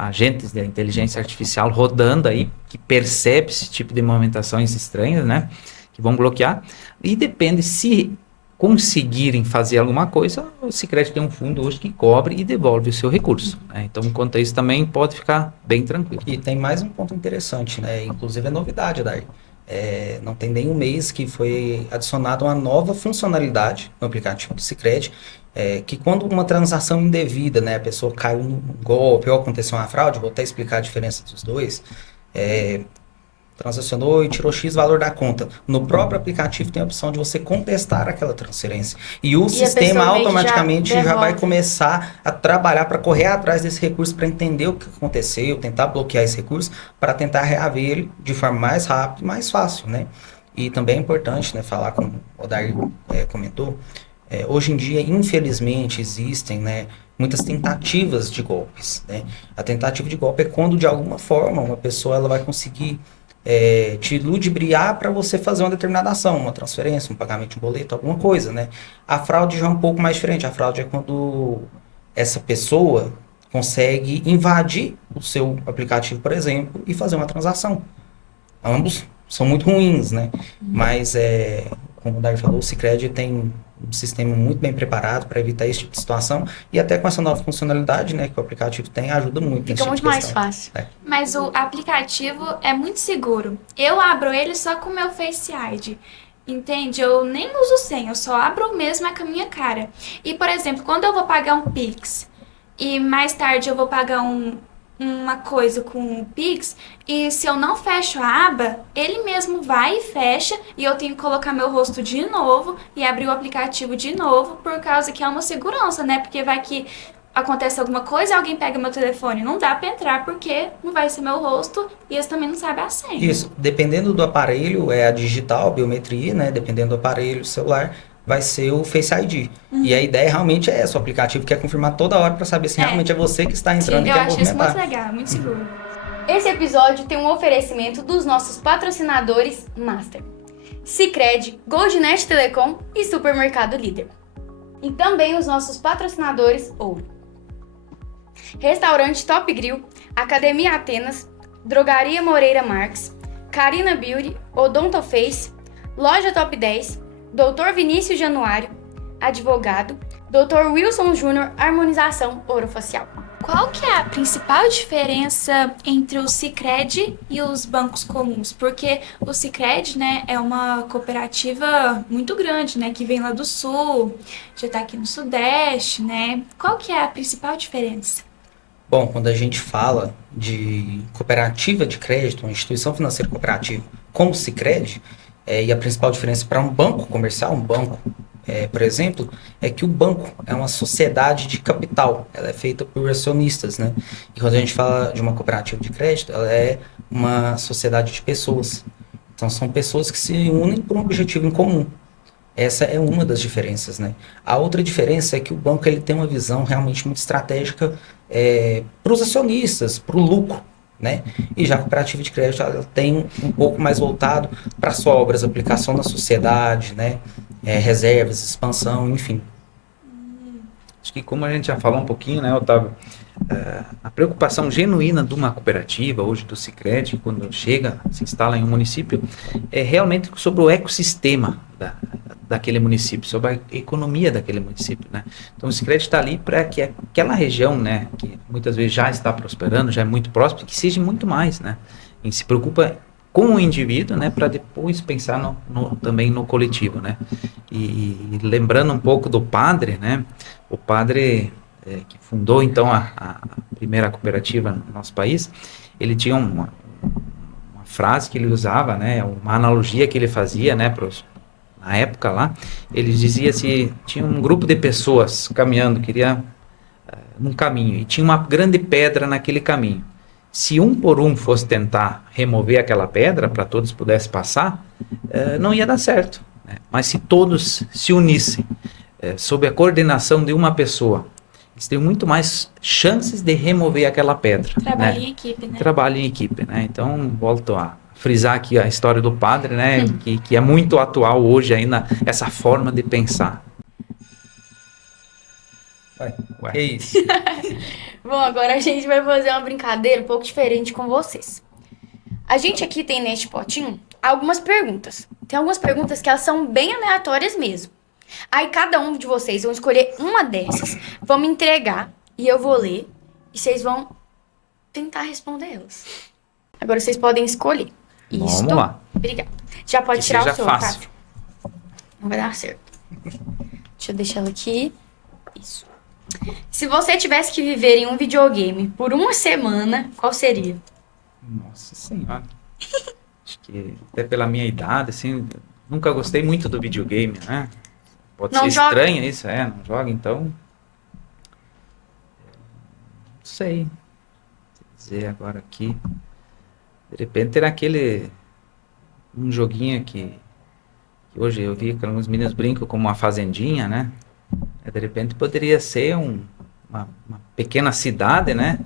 agentes de inteligência artificial rodando aí, que percebe esse tipo de movimentações estranhas, né? Que vão bloquear. E depende, se conseguirem fazer alguma coisa, o Sicredi tem um fundo hoje que cobre e devolve o seu recurso, né? Então, quanto a isso também pode ficar bem tranquilo. E tem mais um ponto interessante, né? Inclusive é novidade, Dari. Não tem nem um mês que foi adicionada uma nova funcionalidade no aplicativo do Sicredi, que quando uma transação indevida, né, a pessoa caiu num golpe ou aconteceu uma fraude, vou até explicar a diferença dos dois, transacionou e tirou X valor da conta. No próprio aplicativo tem a opção de você contestar aquela transferência. E o sistema automaticamente já vai começar a trabalhar para correr atrás desse recurso, para entender o que aconteceu, tentar bloquear esse recurso, para tentar reaver ele de forma mais rápida e mais fácil, né? E também é importante, né, falar, como o Odair comentou, hoje em dia, infelizmente, existem, né, muitas tentativas de golpes, né? A tentativa de golpe é quando, de alguma forma, uma pessoa ela vai conseguir te ludibriar para você fazer uma determinada ação, uma transferência, um pagamento de um boleto, alguma coisa, né? A fraude já é um pouco mais diferente. A fraude é quando essa pessoa consegue invadir o seu aplicativo, por exemplo, e fazer uma transação. Ambos são muito ruins, né? Mas, como o Dari falou, o Sicredi tem um sistema muito bem preparado para evitar esse tipo de situação, e até com essa nova funcionalidade, né, que o aplicativo tem, ajuda muito. Fica muito mais fácil. Mas o aplicativo é muito seguro. Eu abro ele só com o meu Face ID. Entende? Eu nem uso senha, eu só abro mesmo com a minha cara. E, por exemplo, quando eu vou pagar um Pix e mais tarde eu vou pagar uma coisa com o Pix, e se eu não fecho a aba, ele mesmo vai e fecha, e eu tenho que colocar meu rosto de novo e abrir o aplicativo de novo, por causa que é uma segurança, né? Porque vai que acontece alguma coisa, alguém pega meu telefone, não dá pra entrar porque não vai ser meu rosto e eles também não sabem a senha. Isso, dependendo do aparelho, é a digital, a biometria, né? Dependendo do aparelho, celular, vai ser o Face ID. E a ideia realmente é essa, o aplicativo quer confirmar toda hora para saber se realmente é você que está entrando e eu quer acho isso movimentar. muito legal, muito seguro. Esse episódio tem um oferecimento dos nossos patrocinadores Master, Sicredi, Goldnet Telecom e Supermercado Líder. E também os nossos patrocinadores Ouro: Restaurante Top Grill, Academia Atenas, Drogaria Moreira Marques, Carina Beauty, Odontoface, Loja Top 10, Dr. Vinícius Januário, advogado. Dr. Wilson Júnior, harmonização orofacial. Qual que é a principal diferença entre o Sicredi e os bancos comuns? Porque o Sicredi, né, é uma cooperativa muito grande, né, que vem lá do sul, já está aqui no sudeste, né? Qual que é a principal diferença? Bom, quando a gente fala de cooperativa de crédito, uma instituição financeira cooperativa como o Sicredi, e a principal diferença para um banco comercial, um banco, por exemplo, é que o banco é uma sociedade de capital, ela é feita por acionistas, né? E quando a gente fala de uma cooperativa de crédito, ela é uma sociedade de pessoas. Então, são pessoas que se unem por um objetivo em comum. Essa é uma das diferenças, né? A outra diferença é que o banco ele tem uma visão realmente muito estratégica para os acionistas, para o lucro, né? E já a cooperativa de crédito ela tem um pouco mais voltado para sobras, aplicação na sociedade, né? Reservas, expansão, enfim. Acho que como a gente já falou um pouquinho, né, Otávio, a preocupação genuína de uma cooperativa, hoje do Sicredi, quando chega, se instala em um município, é realmente sobre o ecossistema daquele município, sobre a economia daquele município, né? Então o Sicredi está ali para que aquela região, né, que muitas vezes já está prosperando, já é muito próspera, que seja muito mais, né? E se preocupa com o indivíduo, né, para depois pensar também no coletivo, né? E lembrando um pouco do padre, né? O padre que fundou então a primeira cooperativa no nosso país, ele tinha uma frase que ele usava, né? Uma analogia que ele fazia, né? Na época lá, ele dizia se tinha um grupo de pessoas caminhando, queria num caminho e tinha uma grande pedra naquele caminho. Se um por um fosse tentar remover aquela pedra para todos pudessem passar, não ia dar certo, né? Mas se todos se unissem sob a coordenação de uma pessoa, eles têm muito mais chances de remover aquela pedra. Trabalho né? em equipe, né? Trabalho em equipe, né? Então, volto a frisar aqui a história do padre, né? Que é muito atual hoje ainda, essa forma de pensar. Ué. Que isso? Bom, agora a gente vai fazer uma brincadeira um pouco diferente com vocês. A gente aqui tem neste potinho algumas perguntas. Tem algumas perguntas que elas são bem aleatórias mesmo. Aí cada um de vocês vão escolher uma dessas, vão me entregar e eu vou ler e vocês vão tentar responder elas. Agora vocês podem escolher. Vamos lá. Obrigada. Já pode Que tirar seja o seu, fácil. Otávio. Não vai dar certo. Deixa eu deixar ela aqui. Isso. Se você tivesse que viver em um videogame por uma semana, qual seria? Nossa Senhora. Acho que até pela minha idade, assim, nunca gostei muito do videogame, né? Pode Não ser joga? estranho isso, não joga, então... Não sei. Vou dizer agora aqui. De repente era um joguinho que hoje eu vi que alguns meninos brincam como uma fazendinha, né? De repente poderia ser uma pequena cidade, né?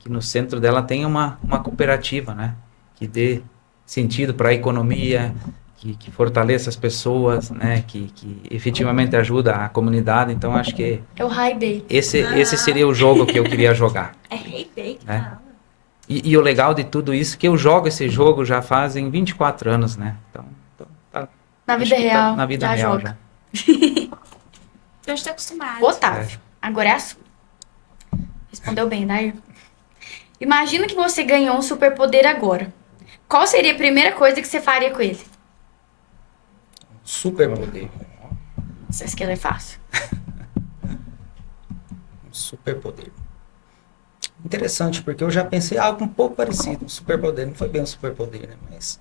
Que no centro dela tenha uma cooperativa, né? Que dê sentido para a economia, que fortaleça as pessoas, né? Que efetivamente ajuda a comunidade. Então acho que É o High Bay. esse seria o jogo que eu queria jogar. É Rei Bake, né? E o legal de tudo isso é que eu jogo esse jogo já fazem 24 anos, né? Então tá, Na vida acho que real, tá na vida já real joga. já. Eu estou acostumada. Otávio, agora é a sua. Respondeu bem, Dair. Imagina que você ganhou um superpoder agora. Qual seria a primeira coisa que você faria com ele? Superpoder. Vocês que ele é fácil. Superpoder. Interessante, porque eu já pensei algo um pouco parecido. Um superpoder, não foi bem um superpoder, né? Mas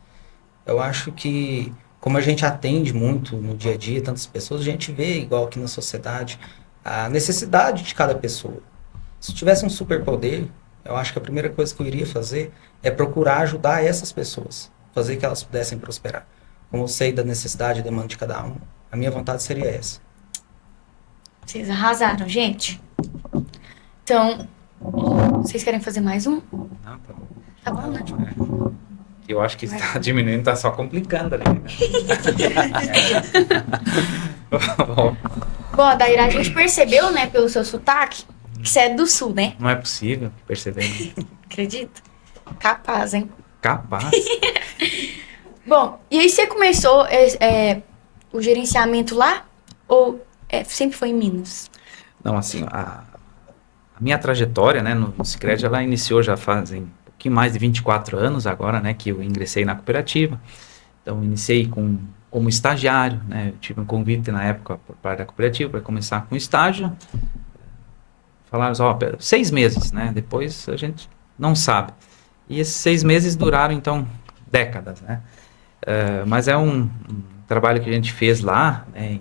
eu acho que, como a gente atende muito no dia a dia, tantas pessoas, a gente vê, igual aqui na sociedade, a necessidade de cada pessoa. Se eu tivesse um superpoder, eu acho que a primeira coisa que eu iria fazer é procurar ajudar essas pessoas, fazer que elas pudessem prosperar. Como eu sei da necessidade e demanda de cada um, a minha vontade seria essa. Vocês arrasaram, gente. Então, vocês querem fazer mais um? Não, tá bom. Tá bom, né? Eu acho que está diminuindo, está só complicando ali. Né? Bom, Dair, a gente percebeu, né, pelo seu sotaque, que você é do sul, né? Não é possível perceber. Acredita? Capaz, hein? Capaz. Bom, e aí você começou o gerenciamento lá Ou sempre foi em Minas? Não, assim, a minha trajetória, né, no Sicredi, ela iniciou já fazem um pouquinho mais de 24 anos agora, né, que eu ingressei na cooperativa. Então, iniciei como estagiário, né, eu tive um convite na época por parte da cooperativa para começar com estágio. Falaram, ó, 6 meses, né, depois a gente não sabe. E esses 6 meses duraram, então, décadas, né. Mas é um trabalho que a gente fez lá, né,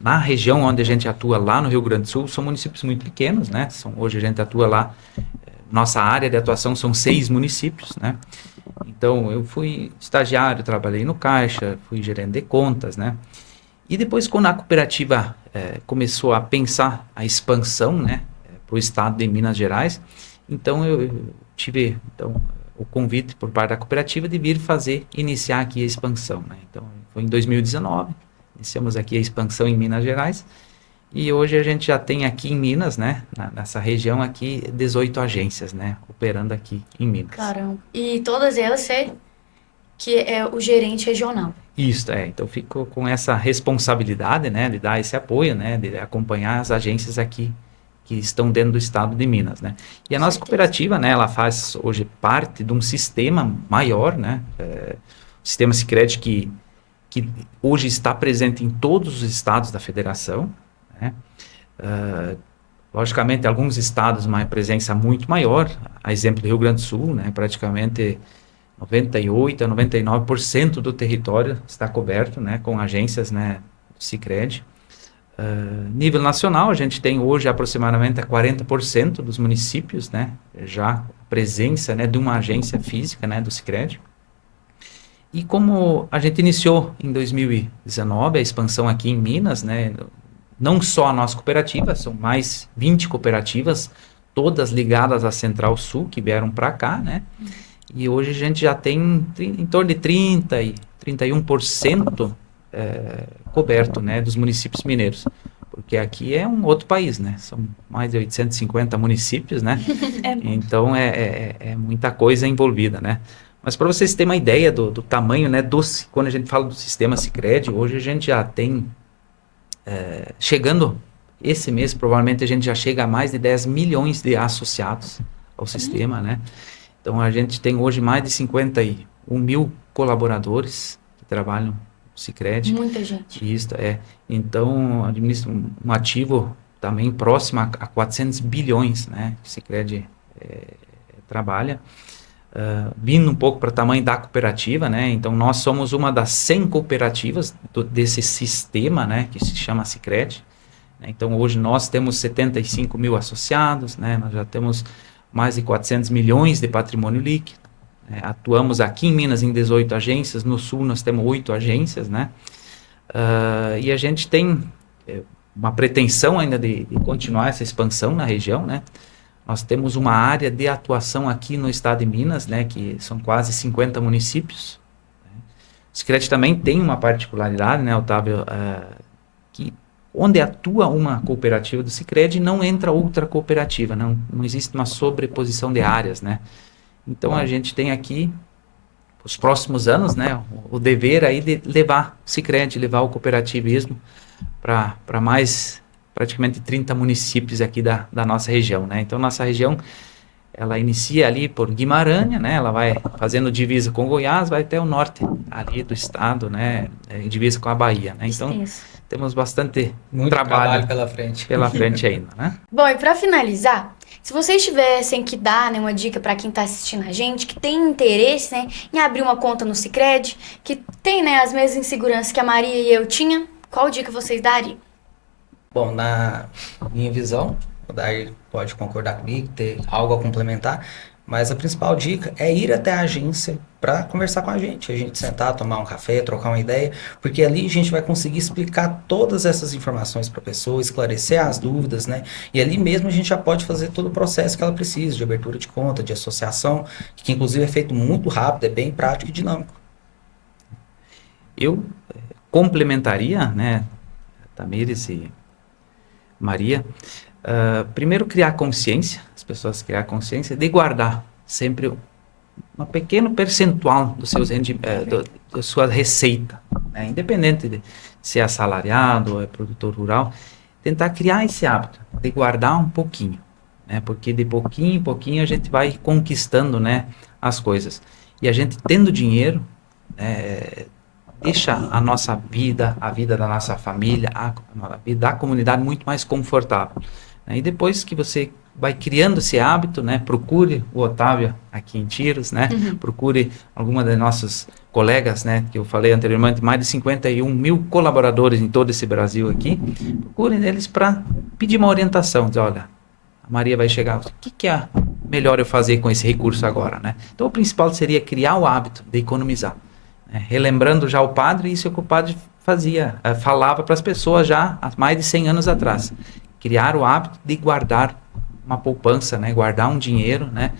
na região onde a gente atua lá no Rio Grande do Sul, são municípios muito pequenos, né? Hoje a gente atua lá, nossa área de atuação são 6 municípios, né? Então eu fui estagiário, trabalhei no caixa, fui gerente de contas, né? E depois quando a cooperativa começou a pensar a expansão, né, para o estado de Minas Gerais, então eu tive o convite por parte da cooperativa de vir iniciar aqui a expansão, né? Então, foi em 2019, iniciamos aqui a expansão em Minas Gerais, e hoje a gente já tem aqui em Minas, né, nessa região aqui, 18 agências, né, operando aqui em Minas. Caramba. E todas elas você que é o gerente regional. Isso, então fico com essa responsabilidade, né, de dar esse apoio, né, de acompanhar as agências aqui que estão dentro do estado de Minas, né? E a nossa cooperativa, né, ela faz hoje parte de um sistema maior, né? O sistema Sicredi que hoje está presente em todos os estados da federação, né? Logicamente, alguns estados uma presença muito maior, a exemplo do Rio Grande do Sul, né? Praticamente 98% a 99% do território está coberto, né, com agências, né, do Sicredi. Nível nacional, a gente tem hoje aproximadamente 40% dos municípios, né, já a presença, né, de uma agência física, né, do Sicredi. E como a gente iniciou em 2019 a expansão aqui em Minas, né, não só a nossa cooperativa, são mais 20 cooperativas, todas ligadas à Central Sul, que vieram para cá, né, e hoje a gente já tem em torno de 30% e 31% coberto, né, dos municípios mineiros, porque aqui é um outro país, né, são mais de 850 municípios, né, então é muita coisa envolvida, né, mas para vocês terem uma ideia do tamanho, né, quando a gente fala do sistema Sicredi, hoje a gente já tem, chegando esse mês, provavelmente a gente já chega a mais de 10 milhões de associados ao sistema, né, então a gente tem hoje mais de 51 mil colaboradores que trabalham Sicredi. Muita gente. Isso, Então, administra um ativo também próximo a 400 bilhões, né? Que o Sicredi trabalha. Vindo um pouco para o tamanho da cooperativa, né? Então, nós somos uma das 100 cooperativas desse sistema, né? Que se chama Sicredi. Então, hoje nós temos 75 mil associados, né? Nós já temos mais de 400 milhões de patrimônio líquido. Atuamos aqui em Minas em 18 agências, no Sul nós temos 8 agências, né? E a gente tem uma pretensão ainda de continuar essa expansão na região, né? Nós temos uma área de atuação aqui no estado de Minas, né? Que são quase 50 municípios. O Sicredi também tem uma particularidade, né, Otávio? Que onde atua uma cooperativa do Sicredi não entra outra cooperativa, não existe uma sobreposição de áreas, né? Então, a gente tem aqui, os próximos anos, né, o dever aí de levar o Sicredi, levar o cooperativismo para mais, praticamente 30 municípios aqui da nossa região, né? Então, nossa região, ela inicia ali por Guimarães, né? Ela vai fazendo divisa com Goiás, vai até o norte ali do estado, né? Divisa com a Bahia, né? Então, temos bastante muito trabalho pela frente. Pela frente ainda, né? Bom, e para finalizar, se vocês tivessem que dar, né, uma dica para quem está assistindo a gente, que tem interesse, né, em abrir uma conta no Sicredi, que tem, né, as mesmas inseguranças que a Maria e eu tinha, qual dica vocês dariam? Bom, na minha visão, o Dair pode concordar comigo, ter algo a complementar, mas a principal dica é ir até a agência para conversar com a gente sentar, tomar um café, trocar uma ideia, porque ali a gente vai conseguir explicar todas essas informações para a pessoa, esclarecer as dúvidas, né? E ali mesmo a gente já pode fazer todo o processo que ela precisa, de abertura de conta, de associação, que inclusive é feito muito rápido, é bem prático e dinâmico. Eu complementaria, né, Tamires e Maria, primeiro criar consciência, as pessoas criar consciência de guardar sempre um pequeno percentual do seus da sua receita, né? Independente de se é assalariado ou é produtor rural, tentar criar esse hábito de guardar um pouquinho, né? Porque de pouquinho em pouquinho a gente vai conquistando, né, as coisas. E a gente tendo dinheiro, deixa a nossa vida, a vida da nossa família, a vida da comunidade muito mais confortável, né? E depois que você vai criando esse hábito, né? Procure o Otávio aqui em Tiros, né? Procure alguma das nossas colegas, né? Que eu falei anteriormente, mais de 51 mil colaboradores em todo esse Brasil aqui. Procure eles para pedir uma orientação. Dizer, olha, a Maria vai chegar, o que é melhor eu fazer com esse recurso agora, né? Então, o principal seria criar o hábito de economizar, né? Relembrando já o padre, isso é o que o padre fazia, falava para as pessoas já há mais de 100 anos atrás. Criar o hábito de guardar uma poupança, né? Guardar um dinheiro, né?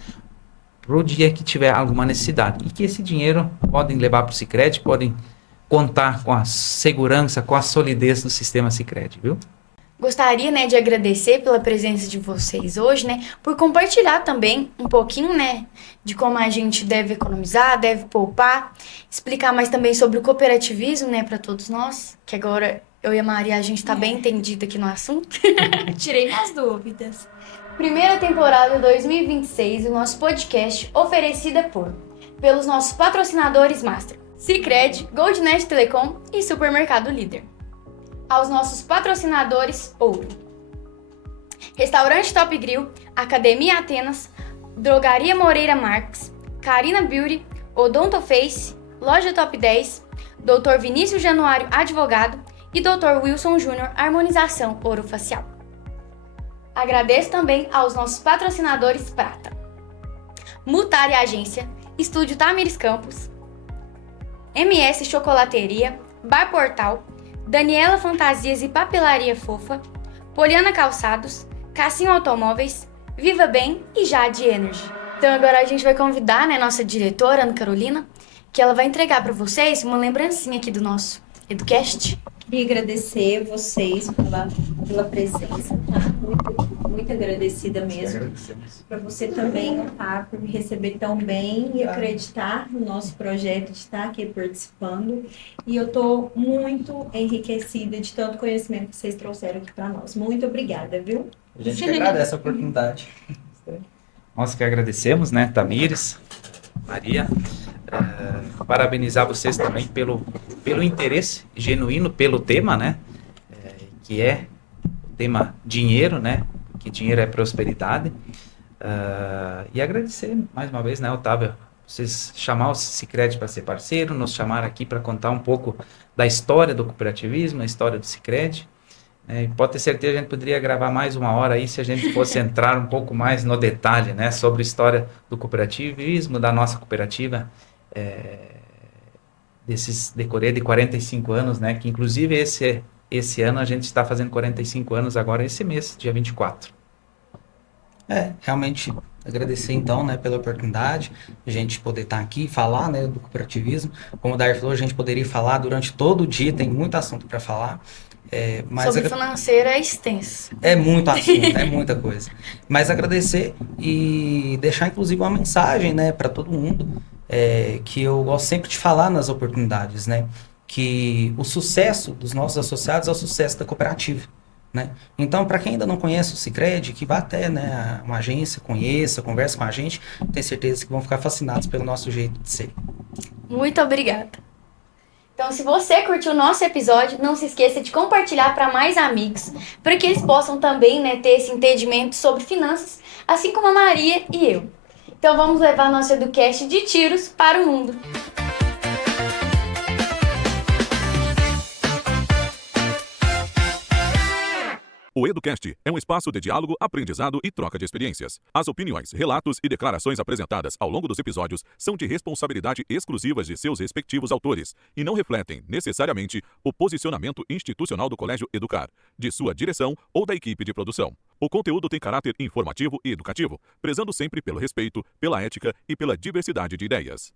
Para o dia que tiver alguma necessidade. E que esse dinheiro podem levar para o Sicredi, podem contar com a segurança, com a solidez do sistema Sicredi, viu? Gostaria, né, de agradecer pela presença de vocês hoje, né, por compartilhar também um pouquinho, né, de como a gente deve economizar, deve poupar, explicar mais também sobre o cooperativismo, né, para todos nós, que agora eu e a Maria, a gente tá bem entendida aqui no assunto. Tirei minhas dúvidas. Primeira temporada 2026 do nosso podcast, oferecida pelos nossos patrocinadores Master, Sicredi, Goldnet Telecom e Supermercado Líder. Aos nossos patrocinadores Ouro, Restaurante Top Grill, Academia Atenas, Drogaria Moreira Marques, Carina Beauty, Odontoface, Loja Top 10, Dr. Vinícius Januário Advogado e Dr. Wilson Júnior Harmonização Orofacial. Agradeço também aos nossos patrocinadores Prata, Mutari Agência, Estúdio Tamires Campos, MS Chocolateria, Bar Portal, Daniela Fantasias e Papelaria Fofa, Poliana Calçados, Cassinho Automóveis, Viva Bem e Jade Energy. Então agora a gente vai convidar, né, nossa diretora, Ana Carolina, que ela vai entregar para vocês uma lembrancinha aqui do nosso EduCast. Queria agradecer vocês pela presença, tá? Muito agradecida mesmo. Para você também, Otávio, por me receber tão bem e acreditar no nosso projeto de estar aqui participando. E eu estou muito enriquecida de tanto conhecimento que vocês trouxeram aqui para nós. Muito obrigada, viu? A gente que agradece a oportunidade. Nós que agradecemos, né, Tamires, Maria, parabenizar vocês também pelo interesse genuíno pelo tema, né, que é o tema dinheiro, né, que dinheiro é prosperidade, e agradecer mais uma vez, né, Otávio, vocês chamar o Sicredi para ser parceiro, nos chamar aqui para contar um pouco da história do cooperativismo, a história do Sicredi. Pode ter certeza, a gente poderia gravar mais uma hora aí se a gente fosse entrar um pouco mais no detalhe, né, sobre a história do cooperativismo, da nossa cooperativa, desses decorrer de 45 anos, né, que inclusive esse ano a gente está fazendo 45 anos agora esse mês, dia 24. Realmente agradecer então, né, pela oportunidade, a gente poder estar aqui e falar, né, do cooperativismo. Como o Dair falou, a gente poderia falar durante todo o dia, tem muito assunto para falar. Mas sobre financeira é extenso. É muito assunto, é muita coisa. Mas agradecer e deixar inclusive uma mensagem, né, para todo mundo, que eu gosto sempre de falar nas oportunidades, né, que o sucesso dos nossos associados é o sucesso da cooperativa, né? Então, para quem ainda não conhece o Sicredi, que vá até, né, uma agência, conheça, converse com a gente, tenho certeza que vão ficar fascinados pelo nosso jeito de ser. Muito obrigada. Então, se você curtiu o nosso episódio, não se esqueça de compartilhar para mais amigos, para que eles possam também, né, ter esse entendimento sobre finanças, assim como a Maria e eu. Então, vamos levar nosso EduCast de Tiros para o mundo. O EduCast é um espaço de diálogo, aprendizado e troca de experiências. As opiniões, relatos e declarações apresentadas ao longo dos episódios são de responsabilidade exclusiva de seus respectivos autores e não refletem, necessariamente, o posicionamento institucional do Colégio Educar, de sua direção ou da equipe de produção. O conteúdo tem caráter informativo e educativo, prezando sempre pelo respeito, pela ética e pela diversidade de ideias.